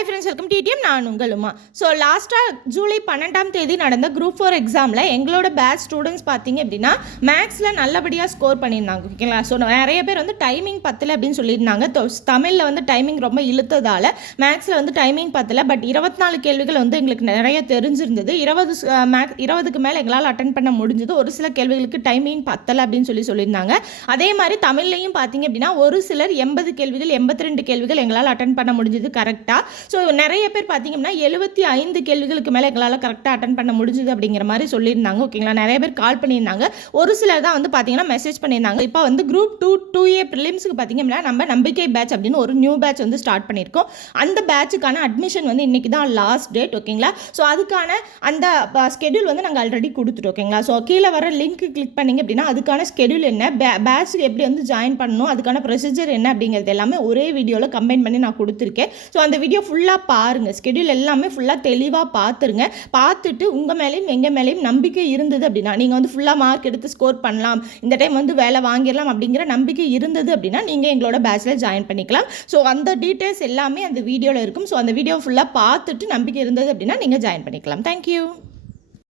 Hi friends, welcome TDM. நான் உங்களுமா. So லாஸ்ட்டாக ஜூலை 12 நடந்த குரூப் 4 எக்ஸாமில் எங்களோட பேட்ச் ஸ்டூடெண்ட்ஸ் பார்த்தீங்க அப்படின்னா மேக்ஸில் நல்லபடியாக ஸ்கோர் பண்ணியிருந்தாங்க. ஓகேங்களா? ஸோ நிறைய பேர் வந்து டைமிங் பத்தலை அப்படின்னு சொல்லியிருந்தாங்க. தமிழில் வந்து டைமிங் ரொம்ப இழுத்ததால் மேக்ஸில் வந்து டைமிங் பத்தலை. பட் 24 கேள்விகள் வந்து எங்களுக்கு நிறைய தெரிஞ்சிருந்தது. 20க்கு மேலே எங்களால் அட்டன் பண்ண முடிஞ்சது. ஒரு சில கேள்விகளுக்கு டைமிங் பத்தலை அப்படின்னு சொல்லியிருந்தாங்க. அதே மாதிரி தமிழ்லையும் பார்த்தீங்க அப்படின்னா ஒரு சிலர் 80 கேள்விகள் 82 கேள்விகள் எங்களால் அட்டன் பண்ண முடிஞ்சது கரெக்டாக. ஸோ நிறைய பேர் பார்த்தீங்கன்னா 75 கேள்விகளுக்கு மேலே எங்களால் கரெக்டாக அட்டன் பண்ண முடிஞ்சுது அப்படிங்கிற மாதிரி சொல்லியிருந்தாங்க. ஓகேங்களா? நிறைய பேர் கால் பண்ணியிருந்தாங்க. ஒரு சிலர் தான் வந்து பார்த்தீங்கன்னா மெசேஜ் பண்ணியிருந்தாங்க. இப்போ வந்து குரூப் 2A ப்ரிலிம்ஸுக்கு பார்த்தீங்க அப்படின்னா நம்ம நம்பிக்கை பேட்ச் அப்படின்னு ஒரு நியூ பேட்ச் வந்து ஸ்டார்ட் பண்ணியிருக்கோம். அந்த பேட்சுக்கான அட்மிஷன் வந்து இன்றைக்கி தான் லாஸ்ட் டேட். ஓகேங்களா? ஸோ அதுக்கான அந்த ஸ்கெடியூல் வந்து நாங்கள் ஆல்ரெடி கொடுத்துட்டோம். ஓகேங்களா? ஸோ கீழே வர லிங்க் கிளிக் பண்ணிங்க அப்படின்னா அதுக்கான ஸ்கெடியூல் என்ன, பேட்சுக்கு எப்படி வந்து ஜாயின் பண்ணணும், அதுக்கான ப்ரொசீஜர் என்ன அப்படிங்கிறது எல்லாமே ஒரே வீடியோவில் கம்பைன் பண்ணி நான் கொடுத்துருக்கேன். ஸோ அந்த வீடியோ ஃபுல்லாக பாருங்கள். ஸ்கெடியூல் எல்லாமே ஃபுல்லாக தெளிவாக பார்த்துருங்க. பார்த்துட்டு உங்கள் மேலேயும் எங்கள் மேலேயும் நம்பிக்கை இருந்தது அப்படின்னா நீங்கள் வந்து ஃபுல்லாக மார்க் எடுத்து ஸ்கோர் பண்ணலாம், இந்த டைம் வந்து வேலை வாங்கிடலாம் அப்படிங்கிற நம்பிக்கை இருந்தது அப்படின்னா நீங்கள் எங்களோட பேட்சில் ஜாயின் பண்ணிக்கலாம். ஸோ அந்த டீட்டெயில்ஸ் எல்லாமே அந்த வீடியோவில் இருக்கும். ஸோ அந்த வீடியோ ஃபுல்லாக பார்த்துட்டு நம்பிக்கை இருந்தது அப்படின்னா நீங்கள் ஜாயின் பண்ணிக்கலாம். தேங்க்யூ.